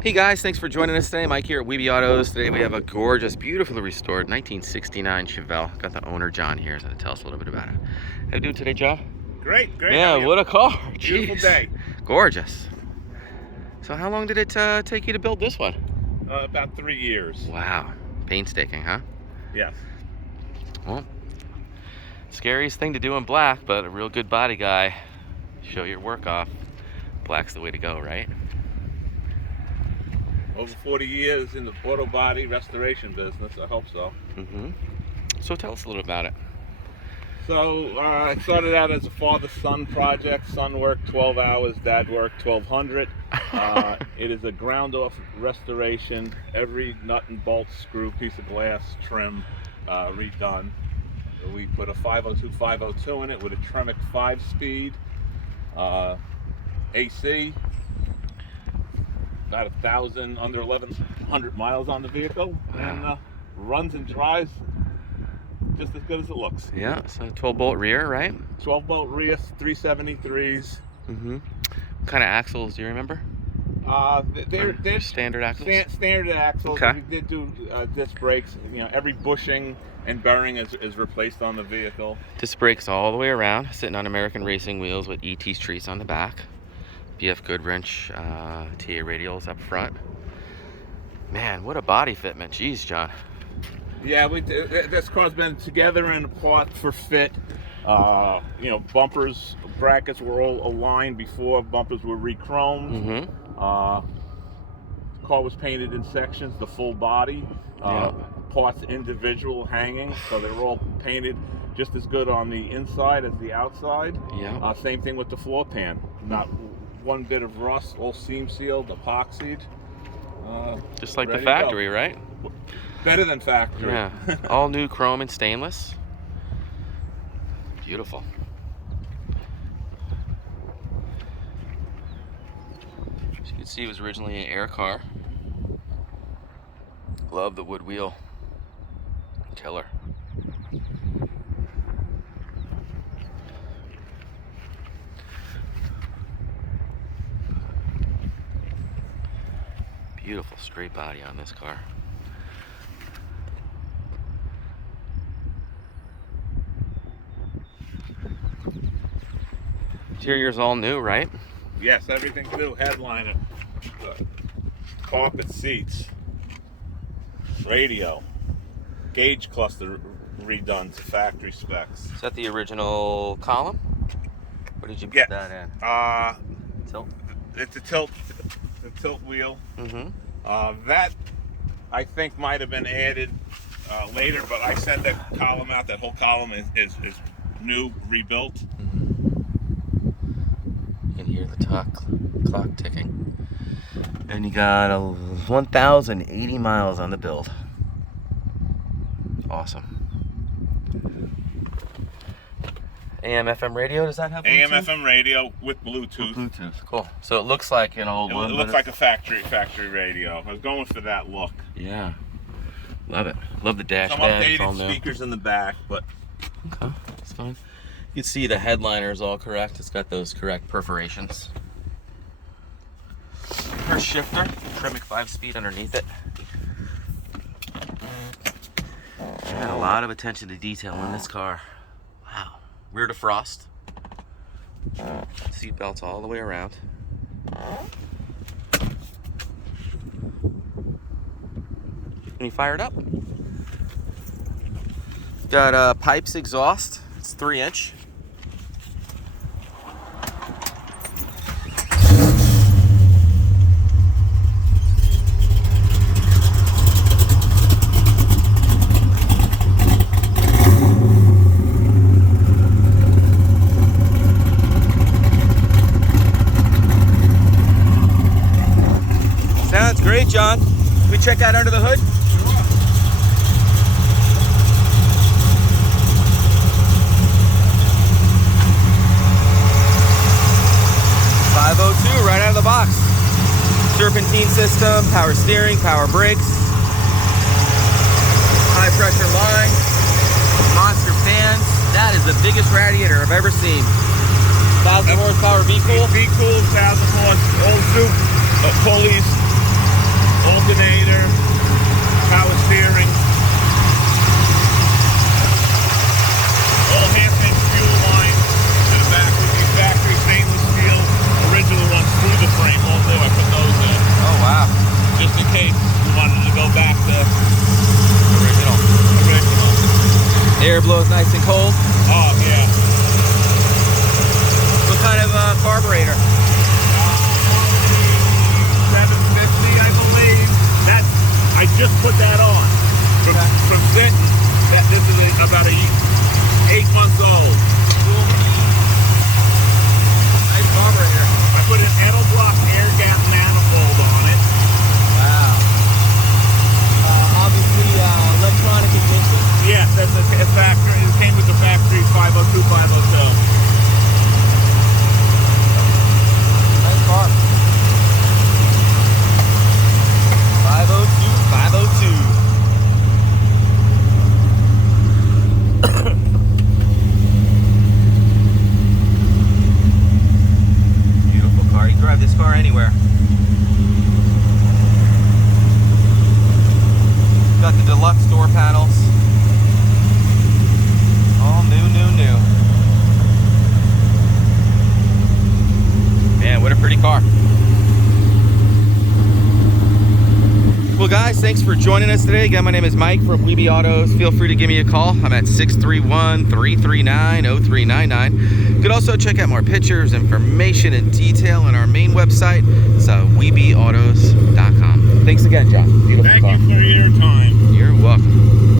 Hey guys, thanks for joining us today. Mike here at Weeby Autos. Today we have a gorgeous, beautifully restored 1969 Chevelle. Got the owner, John, here. He's going to tell us a little bit about it. How you doing today, John? Great. Yeah, what a car. Beautiful Jeez. day. Gorgeous. So how long did it take you to build this one? About 3 years. Wow. Painstaking, huh? Yes. Well, scariest thing to do in black, but a real good body guy. Show your work off. Black's the way to go, right? Over 40 years in the auto body restoration business. I hope so. So tell us a little about it. So I started out as a father-son project. Son worked 12 hours, dad worked 1,200. It is a ground-off restoration. Every nut and bolt, screw, piece of glass, trim, redone. We put a 502 502 in it with a Tremec 5-speed AC. About 1,000, under 1,100 miles on the vehicle. Wow. And runs and drives just as good as it looks. Yeah, so 12-bolt rear, right? 12-bolt rear, 373s. What kind of axles do you remember? They're standard axles? Standard axles. Okay. We did do disc brakes. You know, every bushing and bearing is replaced on the vehicle. Disc brakes all the way around, sitting on American racing wheels with ET streets on the back. BF Goodwrench TA radials up front. Man, what a body fitment. Jeez, John. Yeah, this car's been together and apart for fit. You know, bumpers, brackets were all aligned before. Bumpers were re-chromed. The car was painted in sections, the full body. Parts individual hanging, so they were all painted just as good on the inside as the outside. Same thing with the floor pan. Not one bit of rust, all seam sealed, epoxied. Just like the factory, right? Better than factory. Yeah. All new chrome and stainless. Beautiful. As you can see, it was originally an air car. Love the wood wheel. Killer. Beautiful straight body on this car. Interior's all new, right? Yes, everything's new. Headliner, carpet seats, radio, gauge cluster redone to factory specs. Is that the original column? Or did you put that in? Tilt? It's a tilt wheel. That I think might have been added later, but I sent that column out. That whole column is new, rebuilt. You can hear the clock ticking. And you got 1,080 miles on the build. Awesome. AM FM radio, does that have Bluetooth? AM FM radio with Bluetooth. Cool. So it looks like an old one. It looks like a factory radio. I was going for that look. Yeah. Love it. Love the dash Some pad. It's all updated new. speakers in the back, but Okay, that's fine. You can see the headliner is all correct. It's got those correct perforations. Rear shifter, Tremec 5-speed underneath it. Had a lot of attention to detail in this car. Wow. Rear defrost. Seat belts all the way around. Can you fire it up? Got pipes exhaust. It's 3-inch. Sounds great, John. Can we check out under the hood? 502 right out of the box. Serpentine system, power steering, power brakes, high pressure line, monster fans. That is the biggest radiator I've ever seen. 1,000 horsepower V-Cool. V-Cool, 1,000 horse, old Zoop, Pulleys. air blows nice and cold. Oh, yeah. What kind of carburetor? 750, I believe. I just put that on from sitting. This is about 8 months old. Cool. Nice carburetor. I put an Edelbrock Air Gap Manifold on it. Wow. Obviously, electronic ignition. Yes, that's a factory. It came with the factory 502, 502. Nice car. 502, 502. Beautiful car. You can drive this car anywhere. Got the Deluxe door panels. All new. Man, what a pretty car. Well, guys, thanks for joining us today. Again, my name is Mike from Weeby Autos. Feel free to give me a call. I'm at 631-339-0399. You could also check out more pictures, information, and detail on our main website. It's weebyautos.com. Thanks again, John. Beautiful car. Thank you for your time. You're welcome.